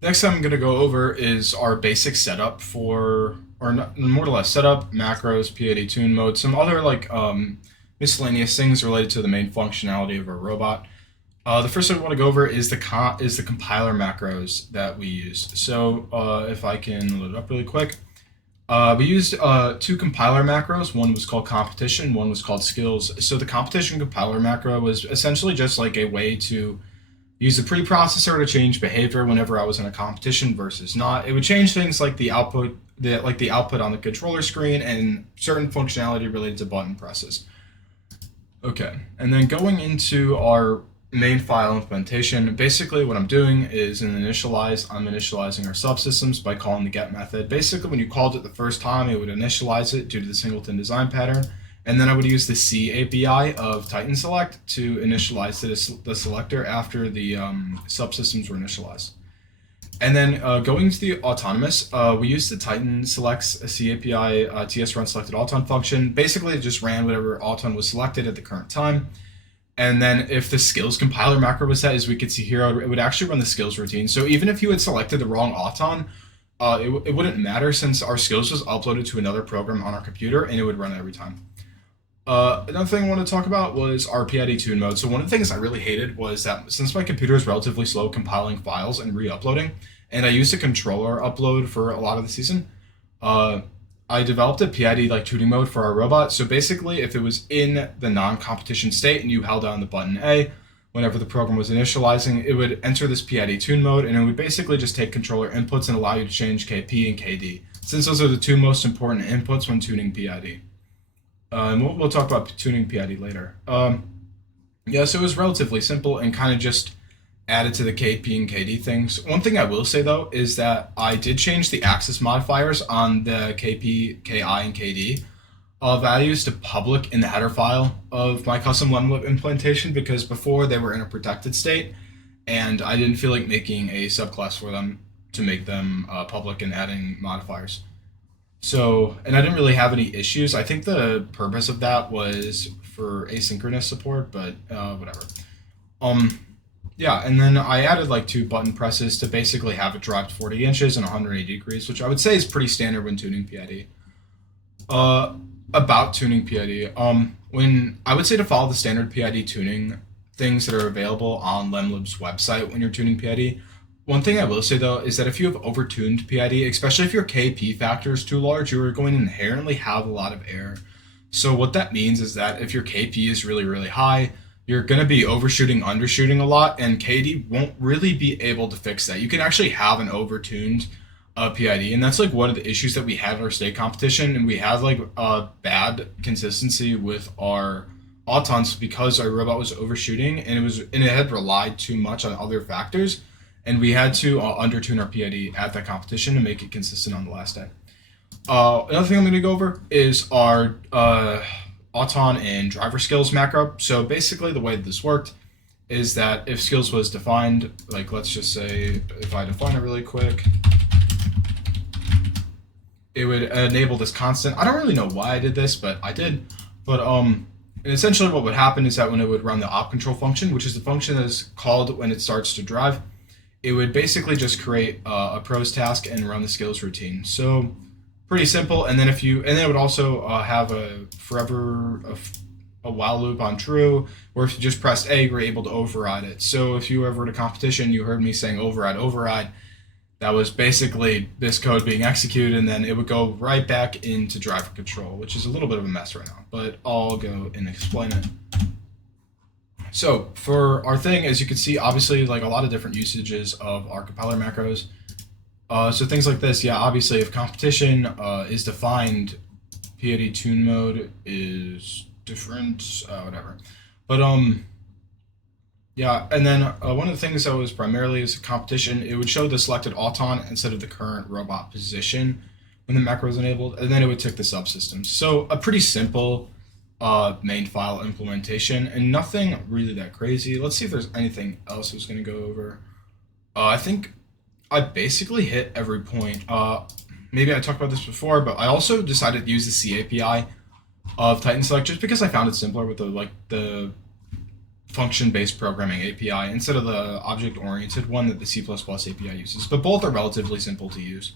Next I'm going to go over is our basic setup for, or more or less setup, macros, PID tune mode, some other miscellaneous things related to the main functionality of our robot. The first thing I want to go over is the compiler macros that we used. So if I can load it up really quick, we used two compiler macros. One was called competition, one was called skills. So the competition compiler macro was essentially just like a way to use the preprocessor to change behavior whenever I was in a competition versus not. It would change things like the output on the controller screen and certain functionality related to button presses. Okay, and then going into our main file implementation, basically what I'm doing is I'm initializing our subsystems by calling the get method. Basically, when you called it the first time, it would initialize it due to the singleton design pattern, and then I would use the C API of Titan select to initialize the selector after the subsystems were initialized. And then going to the autonomous, we used the Titan selects CAPI TS run selected auton function. Basically, it just ran whatever auton was selected at the current time. And then if the skills compiler macro was set, as we could see here, it would actually run the skills routine. So even if you had selected the wrong auton, it wouldn't matter since our skills was uploaded to another program on our computer and it would run every time. Another thing I wanted to talk about was our PID tune mode. So one of the things I really hated was that since my computer is relatively slow compiling files and re-uploading, and I used a controller upload for a lot of the season, uh, I developed a PID tuning mode for our robot. So basically, if it was in the non-competition state and you held down the button A, whenever the program was initializing, it would enter this PID tune mode, and it would basically just take controller inputs and allow you to change KP and KD, since those are the two most important inputs when tuning PID. And we'll talk about tuning PID later. Yeah, so it was relatively simple and kind of just added to the KP and KD things. One thing I will say though is that I did change the access modifiers on the KP, KI, and KD values to public in the header file of my custom lemlib implementation because before they were in a protected state, and I didn't feel like making a subclass for them to make them public and adding modifiers. So, and I didn't really have any issues. I think the purpose of that was for asynchronous support, but whatever. Um, yeah, and then I added like two button presses to basically have it dropped 40 inches and 180 degrees, which I would say is pretty standard when tuning PID. Uh, about tuning PID, when I would say to follow the standard PID tuning things that are available on Lemlib's website when you're tuning PID. One thing I will say though is that if you have overtuned PID, especially if your KP factor is too large, you are going to inherently have a lot of error. So what that means is that if your KP is really, really high, you're going to be overshooting, undershooting a lot, and KD won't really be able to fix that. You can actually have an overtuned PID, and that's like one of the issues that we had in our state competition, and we had like a bad consistency with our autons because our robot was overshooting, and it had relied too much on other factors, and we had to undertune our PID at that competition to make it consistent on the last day. Another thing I'm going to go over is our auton and driver skills macro. So basically, the way that this worked is that if skills was defined, like let's just say if I define it really quick, it would enable this constant. I don't really know why I did this, but I did. But and essentially what would happen is that when it would run the op control function, which is the function that is called when it starts to drive, it would basically just create a pros task and run the skills routine. So pretty simple. And then it would also have a while loop on true, or if you just pressed A, you're able to override it. So if you ever at a competition, you heard me saying override, that was basically this code being executed, and then it would go right back into driver control, which is a little bit of a mess right now, but I'll go and explain it. So for our thing, as you can see, obviously like a lot of different usages of our compiler macros. So things like this, yeah, obviously if competition is defined, PID tune mode is different, whatever. But yeah, and then one of the things that was primarily is competition, it would show the selected auton instead of the current robot position when the macro is enabled, and then it would tick the subsystems. So a pretty simple main file implementation, and nothing really that crazy. Let's see if there's anything else I was going to go over. I think I basically hit every point. Maybe I talked about this before, but I also decided to use the C API of Titan Select just because I found it simpler with the function-based programming API instead of the object-oriented one that the C++ API uses. But both are relatively simple to use.